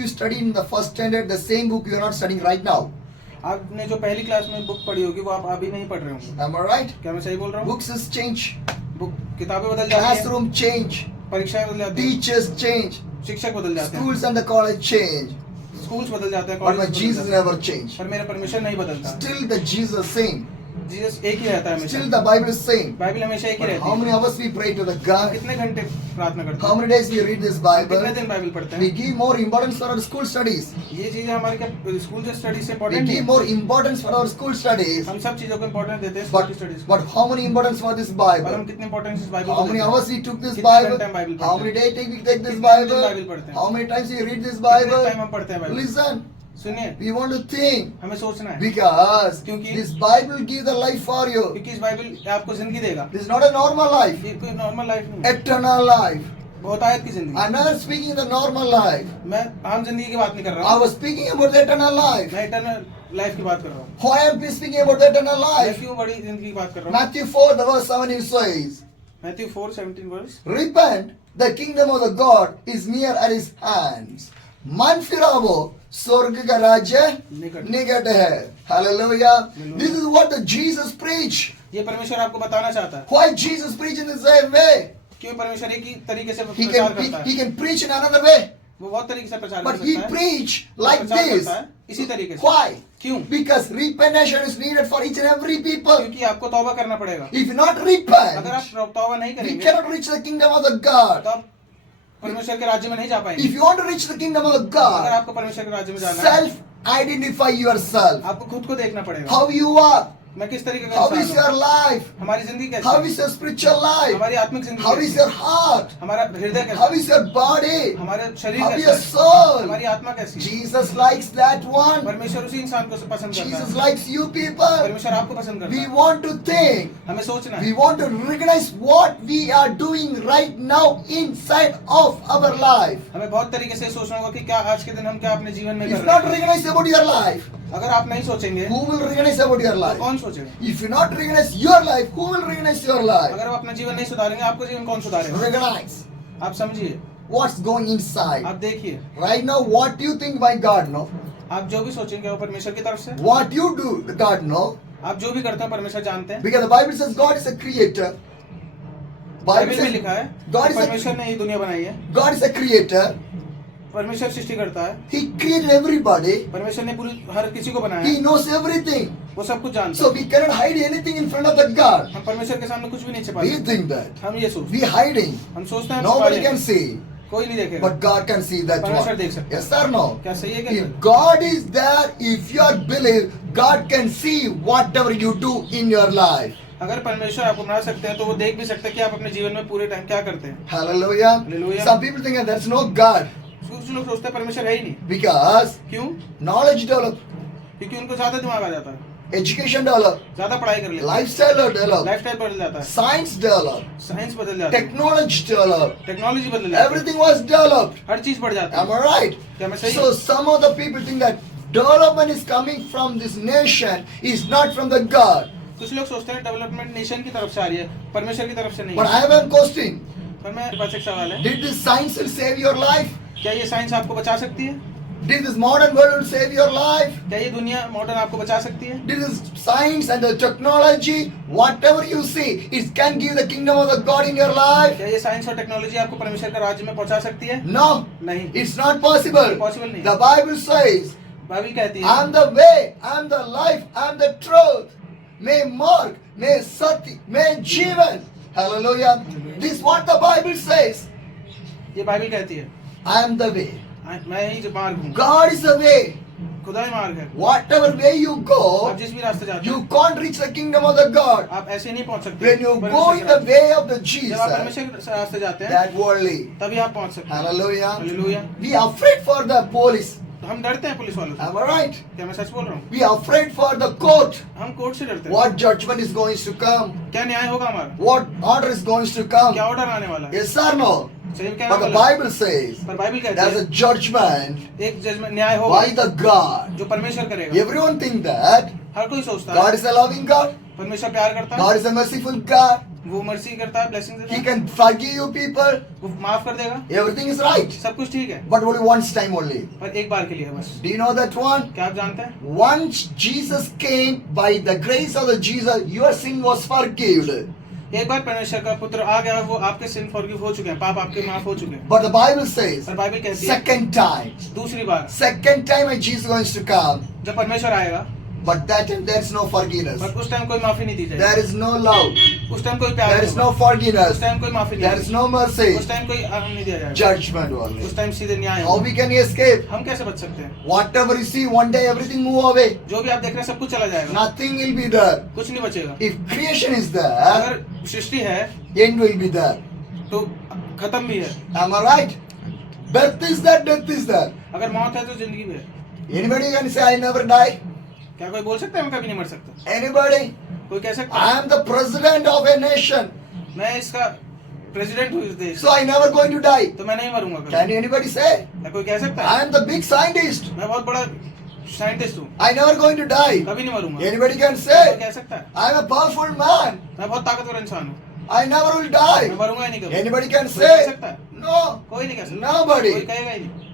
You studied in the first standard the same book you are not studying right now. आपने जो पहली class में book पढ़ी होगी वो आप अभी नहीं पढ़ रहे होंगे। Am I right? क्या मैं सही बोल रहा हूँ? Books change, बुक किताबें बदल जाती हैं, classroom change, परीक्षाएं बदल जाती हैं, teachers change, शिक्षक बदल जाते हैं, schools and the college change. Schools बदल जाते हैं, But my कॉलेज बदल Jesus जाते हैं। never changed. पर मेरा परमेश्वर नहीं बदलता। Still the Jesus same. Jesus एक ही रहता है हमेशा। Still the Bible is same. Bible हमेशा एक ही But रहती how है। many hours we pray to the God? कितने घंटे प्रार्थना करते How हैं? many days we read this कितने Bible? दिन बाइबल पढ़ते We हैं? give more importance for our school studies. ये चीजें हमारे क्या स्कूल से स्टडी से We इम्पोर्टेंट give है। more importance for our school studies. हम सब चीजों को इम्पोर्टेंस देते हैं स्कूल की स्टडीज को। But how many importance for this और हम Bible? कितने इम्पोर्टेंस इस बाइबल How को many देते हैं? hours we took this कितने Bible? घंटे हम बाइबल How पढ़ते many हैं? days we take this कितने दिन Bible? बाइबल पढ़ते हैं? How many times we read this कितने टाइम Bible? हम पढ़ते हैं बाइबल? Listen, सुनिए, we want to think हमें सोचना है because क्योंकि- this Bible gives the life for you. क्योंकि इस बाइबल आपको जिंदगी देगा। This is not a normal life, ये कोई नॉर्मल लाइफ नहीं है, eternal life. बहुत आयत की जिंदगी। I'm not speaking the normal life. मैं आम जिंदगी की बात नहीं कर रहा I हूँ, was speaking about the eternal life. मैं इटर्नल लाइफ की बात कर रहा हूँ। Why am I speaking about the eternal मैं life? क्यों बड़ी जिंदगी की बात कर रहा हूँ? Matthew 4, the verse 7 it says, Matthew 4:17 verse, Repent, the kingdom of the God is near at his hands. मन फिरावो, स्वर्ग का राज्य निकट। निकट है. Hallelujah. This is what the Jesus preach. ये परमेश्वर आपको बताना चाहता है। Why Jesus preach in the same way? क्यों परमेश्वर एक ही तरीके से He प्रचार can करता है? he can preach in another way, वो बहुत तरीके से प्रचार कर but he सकता है। preach वो like प्रचार this. करता है इसी तरीके से। Why? क्यों? Because repentance is needed for each and every people. क्योंकि आपको तौबा करना पड़ेगा। If you not अगर repent, आप तौबा नहीं we करेंगे cannot reach the kingdom of the God. तो आप परमेश्वर के राज्य में नहीं जा पाएंगे। If you want to reach the kingdom of the अगर God, आपको परमेश्वर के राज्य में जाना है, self identify yourself. आपको खुद को देखना पड़ेगा। How you are, मैं किस तरीके का how इंसान is हूँ? your life, हमारी जिंदगी कैसी how है? is your spiritual life, हमारी आत्मिक जिंदगी how कैसी is है? your heart, हमारा हृदय कैसा how है? is your body, हमारे शरीर how is कैसा your है? soul. हमारी आत्मा कैसी है? Jesus likes that one. परमेश्वर उसी इंसान को पसंद करता Jesus है। likes you people. परमेश्वर आपको पसंद करता We है। want to think. हमें सोचना We है। want to recognize what we are doing right now inside of our life. हमें बहुत तरीके से सोचना होगा कि क्या आज के दिन हम क्या अपने जीवन में If कर not रहे हैं। recognize about your life, अगर आप नहीं सोचेंगे who will recognize about your तो life? कौन सोचेगा? If you not recognize your life, who will recognize your life? अगर आप अपना जीवन नहीं सुधारेंगे, आपका जीवन कौन सुधारेगा? Recognize आप समझिए, what's going inside. आप देखिए, Right now, what you think by God, no? आप जो भी सोचेंगे वो परमेश्वर की तरफ से। What you do, God, no? आप जो भी करते हैं परमेश्वर जानते हैं। Because the Bible says God is a creator. Bible Bible में says लिखा है God कि is a, परमेश्वर ने ये दुनिया बनाई है। God is a creator. परमेश्वर सृष्टि करता है। He created everybody. परमेश्वर ने पूरी हर किसी को बनाया He है। knows everything. वो सब कुछ जानता So है। we cannot hide anything in front of the God. हम परमेश्वर के सामने कुछ भी नहीं छिपा We सकते। think that. हम ये सोचते We hiding. हैं। हम सोचते हैं हम Nobody छिपा can लेंगे। see. कोई नहीं देखेगा। But God can see that परमेश्वर one. देख सकता है। Yes or no? क्या सही है क्या If गलत? God is there, if you are believe, God can see whatever you do in your life. अगर परमेश्वर आपको बना सकते हैं तो वो देख भी सकते हैं कि आप अपने जीवन में पूरे टाइम क्या करते हैं। Hallelujah. Hallelujah. Some people think that there's no God कुछ लोग सोचते हैं परमेश्वर है ही नहीं। because क्यों? knowledge develop, क्योंकि उनको ज्यादा दिमाग आ जाता है, education develop, ज्यादा पढ़ाई कर लेते हैं, lifestyle develop, लाइफस्टाइल बदल जाता है, science develop, साइंस बदल जाता है, technology develop. टेक्नोलॉजी बदल जाती है, Everything was developed. हर चीज बढ़ जाती Am है। I right? क्या मैं सही So हूँ? some of the people think that development is coming from this nation, is not from the God. कुछ लोग सोचते हैं डेवलपमेंट नेशन की तरफ से आ रही है, परमेश्वर की तरफ से नहीं But है। I have a question. पर मेरे पास एक सवाल है, Did this science will save your life? क्या ये साइंस आपको बचा सकती है? Did this modern world will save your life? क्या ये दुनिया मॉडर्न आपको बचा सकती है? Did this science and the technology, whatever you see, it can give the kingdom of the God in your life? क्या ये साइंस और टेक्नोलॉजी आपको परमेश्वर का राज्य में पहुंचा सकती है? No, नहीं, it's not possible. Possible नहीं। The Bible says, बाइबल कहती I है am the way, I am the life, I am the truth. May mark, may sati, may jivan. Hallelujah. This is what the Bible says. ये Bible कहती है I am the way. मैं ही जो मार्ग हूँ, God is the way. खुदा ही मार्ग है। Whatever way you आप go, जिस भी रास्ते जाते you हैं, can't reach the kingdom of the God. आप ऐसे नहीं पहुंच सकते। When you go परमेश्वर in के the रास्ते- way of the जब आप Jesus, परमेश्वर के रास्ते जाते हैं, that worldly. तभी आप पहुंच सकते हैं। Hallelujah. Hallelujah. We are afraid for the police. तो हम डरते हैं पुलिस वालों से। Am I right? क्या मैं सच बोल रहा हूँ? We are afraid for the court. हम कोर्ट से डरते हैं। What judgment is going to come? क्या न्याय होगा हमारा? What order is going to come? क्या ऑर्डर आने वाला है? Yes or no? सही क्या But the बोला? Bible says पर बाइबल कहती there's है a judgment एक जजमेंट न्याय होगा by the God. जो परमेश्वर करेगा। Everyone think that हर कोई सोचता God है is a loving God. परमेश्वर प्यार करता है, God is a merciful God. वो मर्सी करता है, ब्लेसिंग देता He है, can forgive you people. वो माफ कर देगा, Everything is right. सब कुछ ठीक है, But only once time only. पर एक बार के लिए है बस। Do you know that one? क्या आप जानते हैं? Once Jesus came, by the grace of the Jesus, your sin was forgiven. एक बार परमेश्वर का पुत्र आ गया, वो आपके सिन फॉरगिव हो चुके हैं, पाप आपके माफ हो चुके हैं। But the Bible says, और बाइबल कहती है second time. दूसरी बार Second time when Jesus is going to come. जब परमेश्वर आएगा, But that time there is no forgiveness. पर उस टाइम कोई माफी नहीं दी जाएगी, There is no love. उस टाइम कोई प्यार There नहीं is होगा, no forgiveness. उस टाइम कोई माफी नहीं There is होगी, no mercy. उस टाइम कोई आराम नहीं दिया जाएगा, Judgment only. उस टाइम सीधे न्याय How होगा। we can escape? हम कैसे बच सकते हैं? Whatever you see, one day everything move away. जो भी आप देख रहे हैं सब कुछ चला जाएगा, Nothing will be there. कुछ नहीं बचेगा। If creation is there, अगर सृष्टि है end will be there. तो खत्म भी है, Am I right? Birth is there, death is there. अगर मौत है तो जिंदगी भी है। Anybody can say I never die? क्या कोई बोल सकता है मैं कभी नहीं मर सकता? Anybody? कोई कह सकता I है am the president of a nation, मैं इसका प्रेसिडेंट हूँ इस देश, so I never going to die. तो मैं नहीं मरूंगा कभी? Can anybody say? क्या कोई कह सकता I है am the big scientist, मैं बहुत बड़ा साइंटिस्ट हूँ, I never going to die. कभी नहीं मरूंगा? Anybody can कोई say? कह सकता है I am a powerful man, मैं बहुत ताकतवर इंसान हूँ, I never will मैं die. मरूंगा ही नहीं कभी? Anybody can कोई कह say? सकता है? No. कोई नहीं कह सकता, Nobody. कोई कहेगा ही नहीं।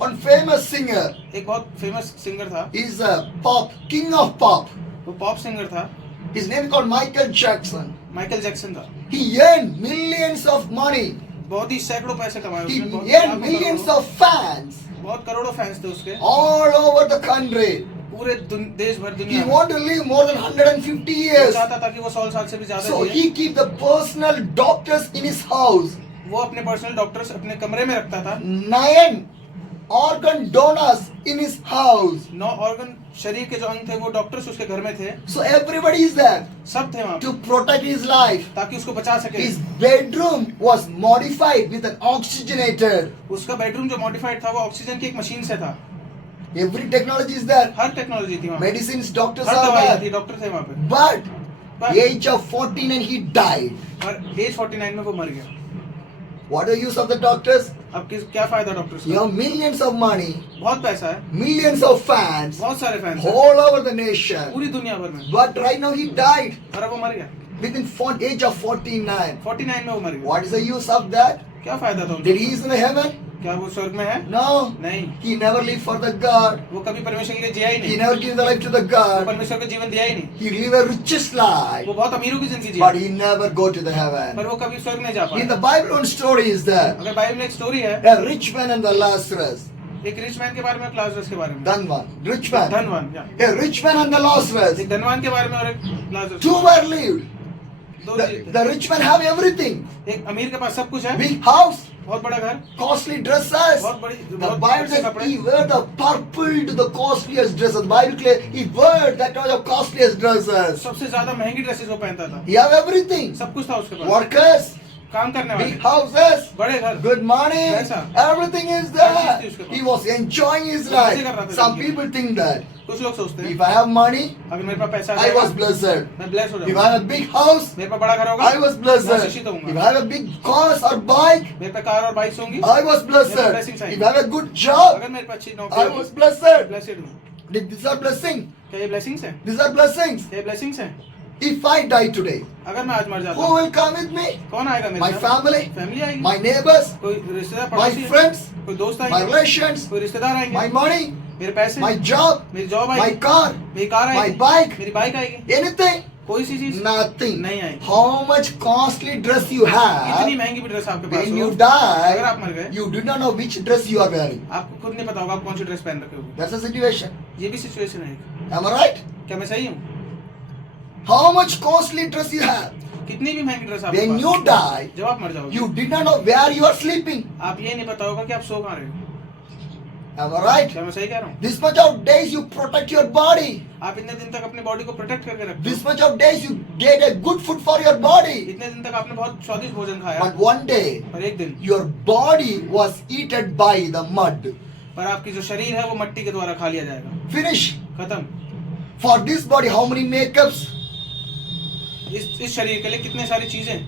One famous singer एक बहुत फेमस सिंगर था, is a pop, king of pop. वो पॉप सिंगर था, His name is called Michael Jackson. Michael Jackson था। He earned millions of money. बहुत ही सैकड़ों पैसे कमाए He उसने, बहुत earned लाखों millions करोड़ों- of fans बहुत करोड़ों फैंस थे उसके, all over the country. पूरे देश भर He दुनिया में। want to live more than 150 वो years. चाहता था कि वो 100 साल से भी ज्यादा So जिए। he keep the personal doctors in his house. वो अपने पर्सनल डॉक्टर्स अपने कमरे में रखता था, 9 organ donors in his house. 9 organ शरीर के जो अंग थे वो डॉक्टर्स उसके घर में थे, So everybody is there सब थे वहाँ पे, to protect his life. ताकि उसको बचा सके। His bedroom was modified with an oxygenator. उसका बेडरूम जो मॉडिफाइड था वो ऑक्सीजन की एक मशीन से था, Every technology is there. Her technology थी वहाँ पे, Medicines, doctors हर are दवाइयाँ थी, there. डॉक्टर थे वहाँ पे। But पर age of 14 and he died. और एज 49 में वो मर गया। What are the use of the doctors? अब क्या फायदा डॉक्टर्स You का? have millions of money, बहुत पैसा है, millions of fans बहुत सारे फैंस हैं, all over the nation. पूरी दुनिया भर में, But right now he died और अब वो मर गया, within age of 49. 49 में वो मर गया। What is the use of that? क्या फायदा था Did उनको? he is in the heaven? क्या वो स्वर्ग में है? No. नहीं, He never lived for the God. वो कभी परमेश्वर के लिए जिया ही He नहीं, never gave the life to the वो God. परमेश्वर को जीवन दिया ही नहीं, He lived a richest life. वो बहुत अमीरों की जिंदगी जिया, But he never go to the heaven. पर वो कभी स्वर्ग नहीं जा In पाया। the Bible, one story is there. अगर बाइबल में एक स्टोरी है, A rich man and the Lazarus. एक रिच मैन के बारे में, एक लाजरस के बारे में, Dhanwan. Rich man. धनवान, या A rich man and the Lazarus. एक धनवान के बारे में और एक लाजरस, Two were lived. दो The, cheese the rich man have everything. थे। एक अमीर के पास सब कुछ है, Big house, बहुत बड़ा घर, costly dresses. बहुत बड़ी, The बहुत Bible अच्छे says कपड़े, he wear the purple to the costliest dresses. The Bible clear he wear that kind of costliest dresses. सबसे ज्यादा महंगी ड्रेसेस वो पहनता था, He have everything. सब कुछ था उसके पास, Workers, काम करने big वाले, houses, बड़े घर, good money, पैसा, everything is हर there. चीज़ थी उसके पास। He was enjoying his वो मजे कर रहा life. था Some जिंदगी people think that कुछ लोग सोचते हैं if I have money, अगर मेरे पास पैसा I रहेगा, was blessed. मैं ब्लेस हो If I जाऊंगा, have a big house, मेरे पास बड़ा घर होगा, I was मैं blessed. आशीषित If होऊंगा, I have a big cars or bike, मेरे पास कार और बाइक्स होंगी, I was blessed. मेरे blessings If आएंगी। I have a good job, अगर मेरे पास अच्छी I नौकरी was होगी, blessed. ब्लेसेड हूँ। These are blessings. क्या ये ब्लेसिंग्स हैं? These are blessings. क्या ये ब्लेसिंग्स हैं? If I die today, अगर मैं आज मर जाता who हूँ, will come with me? कौन आएगा मेरे My साथ? family, फैमिली आएगी, my neighbors, कोई रिश्तेदार my पड़ोसी, friends, कोई दोस्त my आएंगे, relations, कोई रिश्तेदार आएंगे, my money, मेरे पैसे, my job, मेरी जॉब my आएगी, car, मेरी कार my आएगी, bike, मेरी बाइक आएगी, anything, कोई सी चीज nothing. नहीं आएगी। How much costly dress you इतनी have, महंगी भी ड्रेस आपके पास when हो, you die, अगर आप मर गए, you do not know which dress you are wearing. आपको खुद नहीं पता होगा आप कौन सी ड्रेस पहन रखे होगे। That's the situation. ये भी सिचुएशन है एक। Am I right? क्या मैं सही हूँ? How much costly dress you have. कितनी भी महंगी ड्रेस आपके When पास you हो, die, जब आप मर जाओगे, you did not know where you are sleeping. आप ये नहीं पता होगा कि आप सो कहाँ रहे हो। Am I right? क्या मैं सही कह रहा हूँ? This much of days you protect your body. आप इतने दिन तक अपनी बॉडी को प्रोटेक्ट करके रखते This हो, much of days you get a good food for your body. इतने दिन तक आपने बहुत स्वादिष्ट भोजन खाया, But one day, पर एक दिन your body was eaten by the mud. पर आपकी जो शरीर है वो मट्टी के द्वारा खा लिया जाएगा, Finish. खत्म। For this body, how many makeups? इस शरीर के लिए कितने सारी चीजें,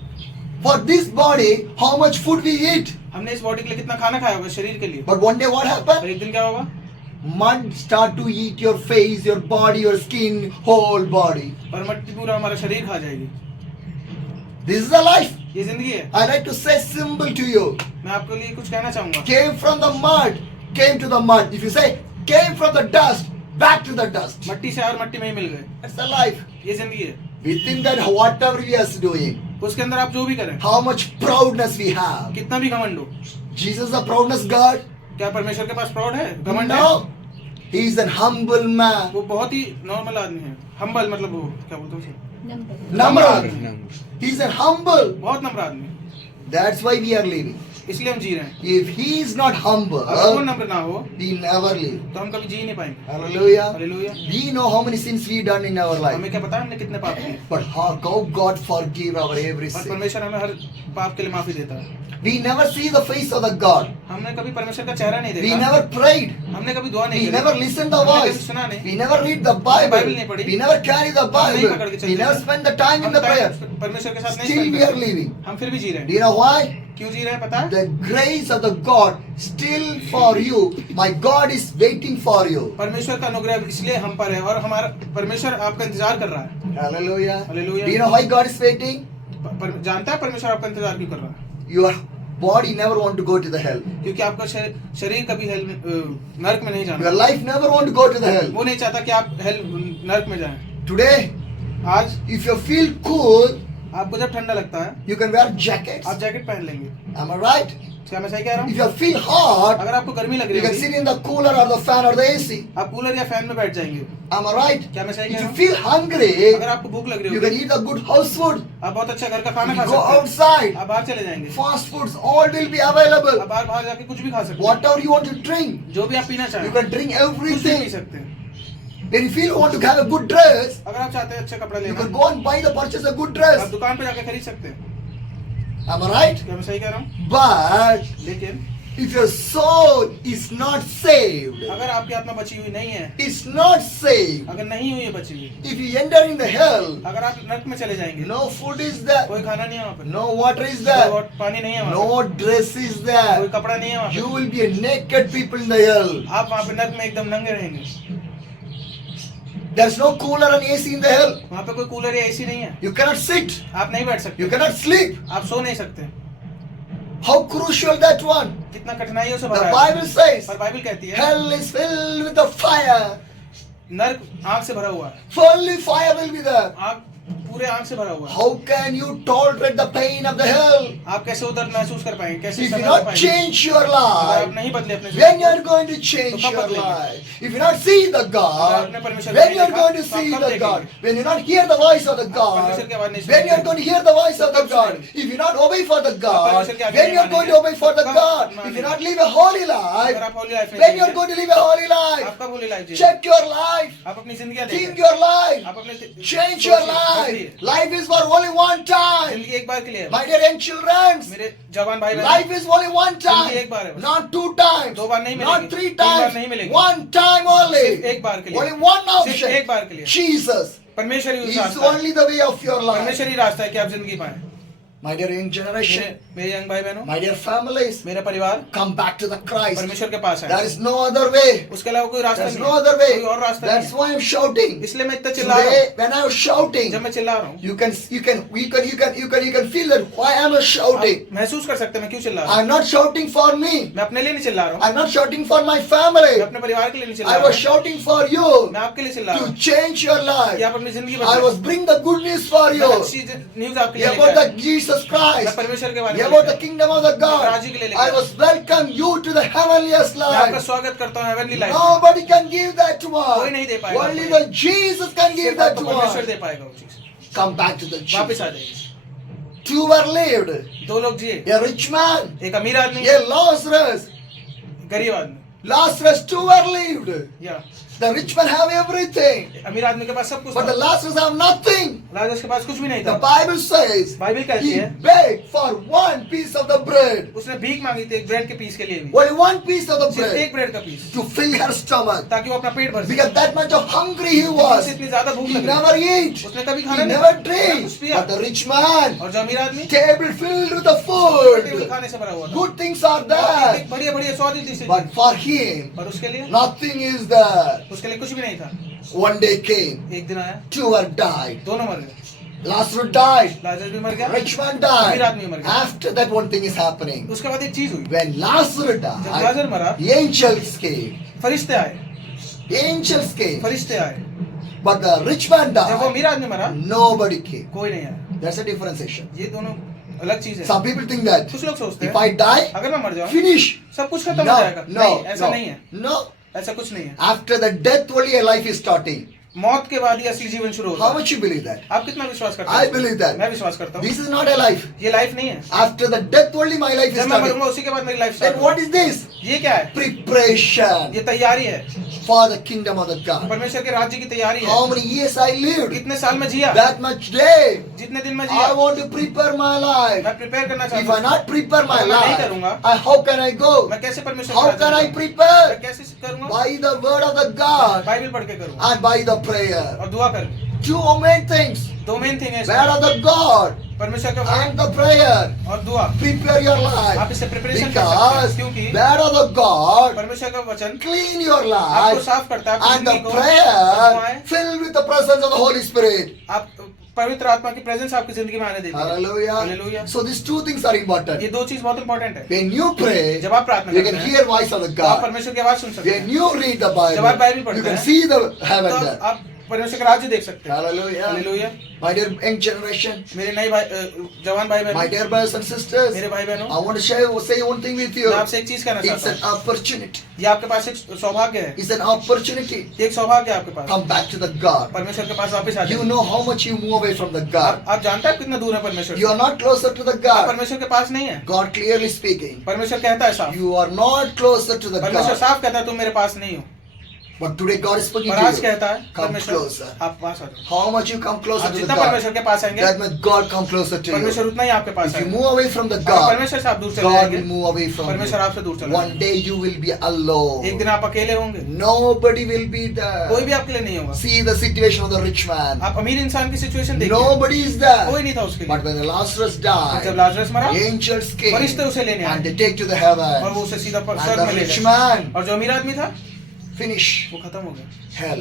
For this body, how much food we eat? हमने इस बॉडी के लिए कितना खाना खाया होगा शरीर के लिए, But one day what पर happened? एक दिन क्या होगा? Mud start to eat your face, your body, your skin, whole body. पर मट्टी पूरा हमारा शरीर खा जाएगी। This is the life. ये जिंदगी है। I like to say simple to you. मैं आपके लिए कुछ कहना चाहूंगा। Came from the mud, came to the mud. If you say came from the dust, back to the dust. मट्टी से आए और मट्टी में ही मिल गए। That's the life. ये जिंदगी है। Within that, whatever we are doing, उसके अंदर आप जो भी करें, how much proudness we have. कितना भी घमंड हो, Jesus is a proudness God. क्या परमेश्वर के पास प्राउड है, घमंड है? No. He is an humble man. वो बहुत ही नॉर्मल आदमी है। हम्बल मतलब वो क्या बोलते हैं उसे? Number. He is a humble. बहुत नम्र आदमी। That's why we are living. इसलिए हम जी रहे हैं। If he is not humble, अगर वो नम्र ना हो, we never live. तो हम कभी जी नहीं पाएंगे। Hallelujah. Hallelujah. We know how many sins we done in our life. हमें क्या पता हमने कितने पाप किए, But how God forgive our every और sin. परमेश्वर हमें हर पाप के लिए माफी देता है। We never see the face of the God. हमने कभी परमेश्वर का चेहरा नहीं We देखा, never prayed. हमने कभी दुआ नहीं We की, never listened the हमने कभी voice. सुना नहीं, We never read the Bible Bible. नहीं पढ़ी, We never carry the नहीं Bible. पकड़ के We चलते never थे। spend the time in हम the prayer. परमेश्वर के साथ नहीं Still spend we are करते। living. हम फिर भी जी रहे Do हैं। you know why? क्यों जी रहे हैं पता है? The grace of the God still for you. My God is waiting for you. परमेश्वर का अनुग्रह इसलिए हम पर है, और हमारा परमेश्वर आपका इंतजार कर रहा है। Hallelujah. Hallelujah. Do you know why God is waiting? जानता है परमेश्वर आपका इंतजार क्यों कर रहा है? Your body never want to go to the hell. क्योंकि आपका शरीर कभी हेल नरक में नहीं Your जाना। life never want to go to the hell. वो नहीं चाहता कि आप हेल नरक में जाएं। Today, आज if you feel cool, आपको जब ठंडा लगता है, you can wear jackets. आप जैकेट पहन लेंगे। Am I right? क्या मैं सही कह रहा If हूँ? you feel hot, अगर आपको गर्मी लग you रही can sit है, in the cooler or the fan or the AC. आप कूलर या फैन में बैठ जाएंगे। Am I right? क्या मैं सही If कह you रहा हूँ? feel hungry, अगर आपको भूख लग रही you can होगी, eat the good house food. आप बहुत अच्छा घर का खाना You खा go सकते हैं। outside. आप बाहर चले जाएंगे, Fast foods all will be available. आप बाहर बाहर जाके कुछ भी खा सकते हैं। Whatever you want to drink, जो भी आप पीना you चाहें, can drink कुछ भी पी everything. सकते हैं। When you feel you want to have a good dress, अगर आप चाहते हैं अच्छा कपड़ा you लेना, can go and buy the purchase a good आप dress. दुकान पे जाके खरीद सकते हैं। Am I right? क्या मैं सही कह रहा हूँ? But लेकिन if your soul is not saved, अगर आपकी आत्मा बची हुई नहीं है, is not saved, अगर नहीं हुई है बची हुई, if you enter in the hell, अगर आप नरक में चले जाएंगे, no food is there, कोई खाना नहीं है वहाँ पर, no water is कोई there, और पानी नहीं है वहाँ no dress is पर, कोई there. कपड़ा नहीं है वहाँ You पर, will be a naked people in the hell. आप वहाँ पे नरक में एकदम नंगे रहेंगे। There's no cooler and AC in the hell. वहाँ पे कोई कूलर या एसी नहीं है, You cannot sit. आप नहीं बैठ सकते, You cannot sleep. आप सो नहीं सकते। How crucial that one. कितना कठिनाइयों से The भरा है। Bible says पर बाइबल कहती है hell is filled with the fire. नरक आग से भरा हुआ है, Fully fire will be there. आग पूरे आग से भरा हुआ है। How can you tolerate the pain of the hell आप कैसे उधर महसूस कर पाएंगे, कैसे if you सहन not कर पाएंगे? change your अगर आप life? नहीं बदले अपने When you जीवन are going to change तो कब your बदलेंगे? life? If you not see the God, अपने परमेश्वर when को you are नहीं going to देखा, तो see आप कब the God, देखेंगे? when you not hear the voice of the God, परमेश्वर की आवाज नहीं when you are सुनेंगे। going to hear the voice of the कब God, सुनेंगे? if you not obey for the God, परमेश्वर की आज्ञा when नहीं you are going to मानेंगे, obey for the कब God, if you मानेंगे? not live a holy life, अगर आप Holi life when you are में going to live a holy life, आप कब होली लाइफ जिएंगे? check your life, आप अपनी जिंदगी think देखिए, your life, आप अपने change your life. Life is for only one time. जिंदगी एक बार के लिए है। My dear young children, मेरे जवान भाई बहन, life is only one जिंदगी एक time, बार है बस। not two times, दो बार नहीं not मिलेगी, three तीन बार times, नहीं मिलेगी, one time सिर्फ only. एक बार के लिए, Only one सिर्फ एक option. बार के लिए। Jesus परमेश्वर ही उस is रास्ता है, only the way of your life. परमेश्वर ही रास्ता है कि आप जिंदगी पाए। My dear young generation, मेरे यंग भाई बहनों, my dear families, मेरा परिवार come back to the Christ. परमेश्वर के पास There है, is no other way. उसके अलावा कोई रास्ता There's नहीं no है, other way. कोई और रास्ता That's नहीं why I'm shouting. है। इसलिए मैं इतना चिल्ला रहा हूँ। Today, when I was shouting, जब मैं चिल्ला रहा हूँ, you can feel that why am I shouting? आप महसूस कर सकते हैं मैं क्यों चिल्ला रहा हूँ। I'm not shouting for me. मैं अपने लिए नहीं चिल्ला रहा हूँ, I'm not shouting for my मैं family. अपने परिवार के लिए नहीं चिल्ला I रहा was हूँ, shouting for you मैं आपके लिए चिल्ला रहा to हूँ change your कि life. आप अपनी जिंदगी I was बदलें। bring the good news for मैं you अच्छी न्यूज़ आपके लिए about लेकर आया। the Jesus मैं Christ, परमेश्वर के बारे में about the लेकर kingdom of the God. राज्य के लिए लेकर I was welcome you to the heavenliest आया। मैं आपका life. स्वागत करता हूँ हेवनली लाइफ में। Nobody can give that कोई one. नहीं दे पाएगा Only आपको। the Jesus can give सिर्फ that आपको परमेश्वर one. दे पाएगा वो चीज। Come back to the वापस आ Jesus. जाइए। Two were lived. दो लोग जिए, A rich man, एक अमीर आदमी, a Lazarus. गरीब आदमी, Lazarus two were lived. या The rich man have everything, अमीर आदमी के पास सब कुछ but the था, Lazarus have nothing. लाजरस के पास कुछ भी नहीं The था। Bible says बाइबल कहती he है begged for one piece of the bread. उसने भीख मांगी थी एक ब्रेड के पीस के लिए भी, Only one piece of the सिर्फ bread एक ब्रेड का piece, to fill her stomach. ताकि वो अपना पेट भर सके। Because that much of hungry he उसे was. इतनी ज्यादा भूख He लग रही never ate. उसने कभी He खाना नहीं never खाया, drank. कुछ पिया। But the rich man, और जो अमीर आदमी table filled with the table food. खाने से भरा हुआ था, Good things are there. बढ़िया बढ़िया स्वादिष्ट चीजें थी, But for him, पर उसके लिए nothing is there. उसके लिए कुछ भी नहीं था। One day came, एक दिन आया, two were died. दोनों मर गए। Lazarus died. लाजर भी मर गया, Rich man अमीर died. आदमी मर गया। After that, one thing is happening. उसके बाद एक चीज हुई, When Lazarus जब लाजर died, मरा, angels came. फरिश्ते आए, Angels came. फरिश्ते आए। But the rich man जब वो died. अमीर आदमी मरा, Nobody came. कोई नहीं आया। That's a differentiation. ये दोनों अलग चीज है। Some people think that कुछ लोग सोचते if हैं, I die, अगर मैं मर जाऊं, finish. सब कुछ खत्म हो No, जाएगा। no, नहीं, ऐसा no, नहीं है, no. ऐसा कुछ नहीं है। After the death, only a life is starting. मौत के बाद ही असली जीवन शुरू होता How है। much you believe that? आप कितना विश्वास करते I हैं? believe that. मैं विश्वास करता हूँ। This is not a life. ये लाइफ नहीं है। After the death, only my life is जब मैं starting. मरूंगा उसी के बाद मेरी life start Then what is this? ये क्या है? Preparation ये तैयारी है, for the kingdom of the God. परमेश्वर के राज्य की तैयारी है। How many years I lived? कितने साल में जिया, That much day. जितने दिन में I जिया, want to prepare my life. मैं प्रिपेयर करना If चाहता I not prepare my अगर मैं नहीं life, करूंगा, how can I go? मैं कैसे परमेश्वर How के can I राज्य में prepare? मैं कैसे करूंगा? By the word of the God Bible पढ़ के करूंगा and by the prayer. और दुआ करके। Two main things. दो मेन थिंग है Word of the God परमेश्वर का वचन and the prayer. और दुआ। Prepare your life. आप इससे प्रिपरेशन कर सकते हैं, Because क्योंकि word of the God परमेश्वर का वचन clean your आपको life साफ करता है, आपकी and the जिंदगी को prayer दुआएं, filled with the presence of the Holy Spirit. आप पवित्र आत्मा की प्रेजेंस आपकी जिंदगी में आने देगी। Hallelujah. Hallelujah. So these two things are ये important. दो चीज बहुत इंपॉर्टेंट है। When you pray, जब आप प्रार्थना you करते can हैं, hear voice of the तो आप God. परमेश्वर की आवाज सुन सकते When हैं। you read the जब आप बाइबल Bible, पढ़ते you can हैं, see the तो heaven there. आप परमेश्वर का राज्य देख सकते हैं। Hallelujah. Hallelujah. My dear young generation, मेरे नए भाई, जवान भाई my बहन, dear brothers and sisters, मेरे भाई बहनों, I want to say one thing with you. मैं आपसे एक चीज कहना It's चाहता an हूँ। opportunity. ये आपके पास एक सौभाग्य है, It's an opportunity. ये एक सौभाग्य है आपके पास। Come back to the God. परमेश्वर के पास वापस आ You जाइए। know how much you move away from the God. आप जानते हैं कितना दूर है परमेश्वर You से? are not closer to the आप God. परमेश्वर के पास नहीं है। God clearly speaking. परमेश्वर कहता है साफ, You are not closer to the परमेश्वर God. साफ कहता है तुम मेरे पास नहीं हो। But today God is speaking पर to आज you. कहता है Come परमेश्वर closer. आप पास आ जाओ। How much you come closer आप to the जितना God, परमेश्वर के पास आएंगे, that much God come closer to you. परमेश्वर उतना ही आपके पास If you आएगा। move away from the अगर God, परमेश्वर से आप दूर चले God जाएंगे, will move away from परमेश्वर you. आपसे दूर चले One जाएंगे। day you will be एक alone. दिन आप अकेले होंगे, Nobody will be कोई there. भी आपके लिए नहीं होगा। See the situation of the rich man. आप अमीर इंसान की सिचुएशन देखिए, Nobody is there. कोई नहीं था उसके But लिए। when Lazarus जब died, लाजरस मरा, angels came फरिश्ते उसे लेने आए and they take to the और heaven. वो उसे सीधा And स्वर्ग the में ले rich गए। man और जो अमीर आदमी था, finish वो खत्म हो गया, hell.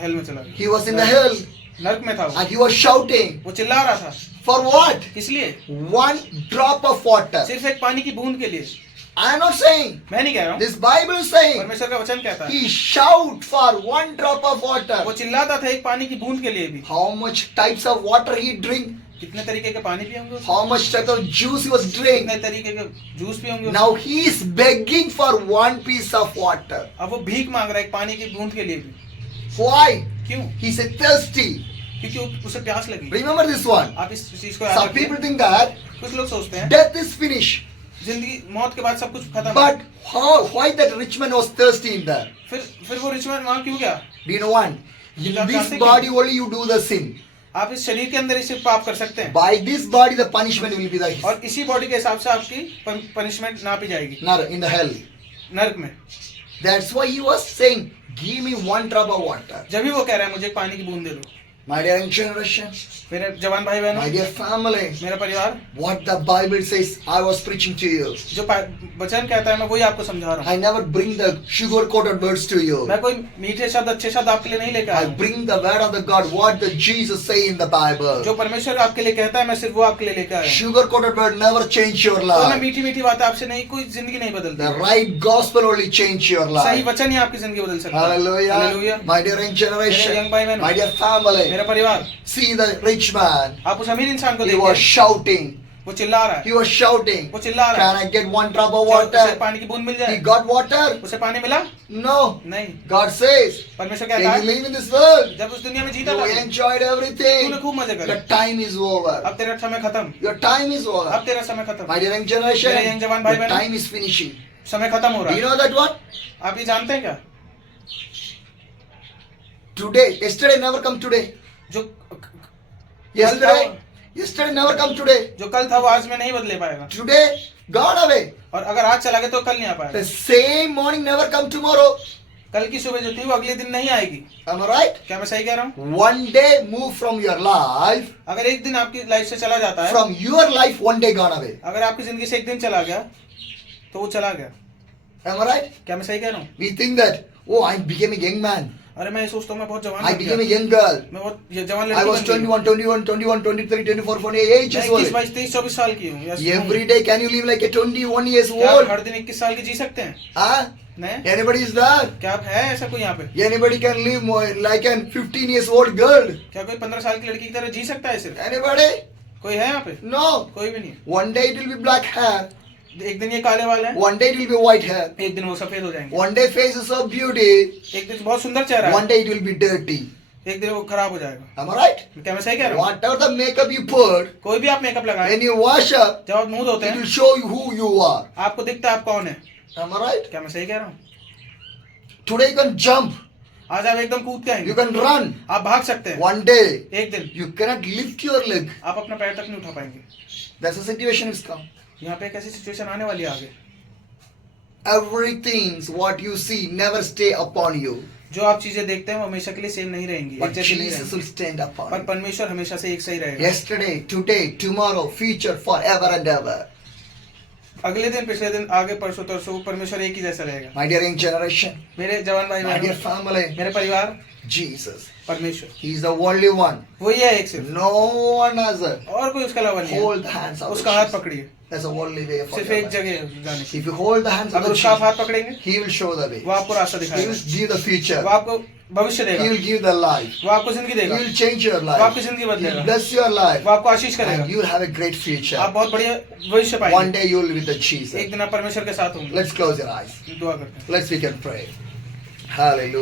हेल में चला गया। He was in the hell नर्क में था वो। and he was shouting. वो चिल्ला रहा था, For what? किस लिए? One drop of water. सिर्फ एक पानी की बूंद के लिए। I am not saying. मैं नहीं कह रहा हूँ, This Bible is saying परमेश्वर का वचन कहता है, he shout for one drop of वो water. चिल्लाता था एक पानी की बूंद के लिए भी। How much types of water he drink? कितने तरीके के पानी पिए होंगे उसने? How much type of juice he was drink? कितने तरीके के जूस पिए होंगे उसने? Now he is begging for one piece of water. अब वो भीख मांग रहा है एक पानी की बूंद के लिए भी। Why? क्यों? He said thirsty. क्योंकि उसे प्यास लगी। Remember this one. आप इस चीज को याद Some रखिए। people think that कुछ लोग सोचते हैं death is finished. जिंदगी मौत के बाद सब कुछ खत्म है। But how? Why that rich man was thirsty in there? फिर वो रिच मैन वहां क्यों गया? Do you know one? In आप this जानते हैं body only you do the sin. आप इस शरीर के अंदर ही सिर्फ पाप कर सकते हैं, By this body the punishment will be the और इसी बॉडी के हिसाब से आपकी पनिशमेंट नापी जाएगी in the hell. नर्क में। That's why he was saying, give me one drop of water. जब भी वो कह रहा है मुझे एक पानी की बूंद दे दो। My dear young generation, मेरे जवान भाई बहनों, my dear family, मेरा परिवार, what the Bible says, I was preaching to you. जो वचन कहता है मैं वही आपको समझा रहा हूँ। I never bring the sugar-coated words to you. मैं कोई मीठे शब्द अच्छे शब्द आपके लिए नहीं लेकर I आया हूँ। bring the word of the God, what the Jesus say in the Bible. जो परमेश्वर आपके लिए कहता है मैं सिर्फ वो आपके लिए लेकर आया हूँ। Sugar-coated word never change your कोई ना life. मीठी मीठी बातें आपसे नहीं, कोई जिंदगी नहीं बदलती। The right gospel only change your सही life. वचन ही आपकी जिंदगी बदल सकता है। Hallelujah. Hallelujah. My dear young मेरे generation, young भाई बहनों, my dear family, मेरा परिवार, see the rich man. आप उस अमीर इंसान को He was देखिए, shouting. वो चिल्ला रहा है, He was shouting. वो चिल्ला रहा Can है, I get one drop of क्या उसे water? पानी की बूंद मिल He जाए? got water? उसे पानी मिला? No. नहीं। God says, परमेश्वर can कहता you है live in this world? जब उस दुनिया में जीता You था enjoyed तूने everything. खूब मजे करे, Your time is over. अब तेरा समय खत्म, Your time is over. अब तेरा समय खत्म, My dear young generation, मेरे young जवान भाई your बहनों, time is finishing. समय खत्म हो Do रहा you है। know that one? आप ये जानते हैं क्या? Today, yesterday never come today. जो Yesterday never come today. जो कल था वो आज में नहीं बदले पाएगा, Today, gone away. और अगर आज चला गया तो कल नहीं आ पाएगा। The same morning never come tomorrow. कल की सुबह जो थी वो अगले दिन नहीं आएगी। Am I right? क्या मैं सही कह रहा हूँ? One day move from your life. अगर एक दिन आपकी लाइफ से चला जाता है, From your life, one day gone away. अगर आपकी जिंदगी से एक दिन चला गया तो वो चला गया। Am I right? क्या मैं सही कह रहा हूँ? We think that, oh, I became a young man. अरे मैं ये सोचता हूँ मैं बहुत जवान I बन became a गया, young girl. मैं बहुत जवान I लड़की was बन गई। 21, 23, 24, 48 ages 21, old. 22, 23, 24 साल की हूँ या Every day, can you live like a 21 years क्या आप old? हर दिन 21 साल की जी सकते हैं? Huh? नहीं? Anybody is there? क्या आप है ऐसा कोई यहाँ पे? Anybody can live more like a 15 years old girl? क्या कोई 15 साल की लड़की की तरह जी सकता है सिर्फ? Anybody? कोई है यहाँ पे? No. कोई भी नहीं। One day it will be black hair. एक दिन ये काले वाले हैं, One day it will be white hair. एक दिन वो सफेद हो जाएंगे, One day faces of beauty. एक दिन बहुत सुंदर चेहरा है, One day it will be dirty. एक दिन वो खराब हो जाएगा। Am I right? क्या मैं सही कह रहा हूँ? Whatever the makeup you put, कोई भी आप मेकअप लगाए, when you wash up, जब आप मुंह धोते it हैं, will show you who you are. आपको दिखता है आप कौन है। Am I right? क्या मैं सही कह रहा हूँ? Today you can jump. आज आप एकदम कूद के You आएंगे, can run. आप भाग सकते हैं। One day एक दिन you cannot lift your leg. आप अपना पैर तक नहीं उठा पाएंगे। That's the situation is come. यहाँ पे एक ऐसी सिचुएशन आने वाली है आगे, Everything what you see never stay upon you. जो आप चीजें देखते हैं वो हमेशा के लिए सेम नहीं रहेंगी, एक But जैसी नहीं Jesus will रहेंगी, stand upon पर you. परमेश्वर हमेशा से एक सही रहेगा। Yesterday, today, tomorrow, future, forever and ever. अगले दिन, पिछले दिन, आगे, परसों, तरसों, परमेश्वर एक ही जैसा रहेगा। My dear young generation, मेरे जवान भाई my dear बहनों, family, मेरे परिवार, Jesus. परमेश्वर He is the only one. वही है एक सिर्फ, No one other. और कोई उसके अलावा नहीं है। Hold the hands of उसका हाथ Jesus. पकड़िए, That's the only way for सिर्फ your एक life. जगह है जाने की। If you hold the hands of अगर the उसका आप हाथ Jesus, पकड़ेंगे, He will show the way. वो आपको रास्ता He दिखाएगा, will give the future. वो आपको भविष्य He देगा, will give the life. वो आपको जिंदगी He देगा, will change your वो life. आपकी जिंदगी He will बदलेगा, bless your life. वो आपको आशीष करेगा, And you will have a great future. आप बहुत बढ़िया भविष्य One पाएंगे। day you will be with the Jesus. एक दिन आप परमेश्वर के साथ होंगे। Let's close your eyes. दुआ करते हैं। Let's we can pray. Hallelujah.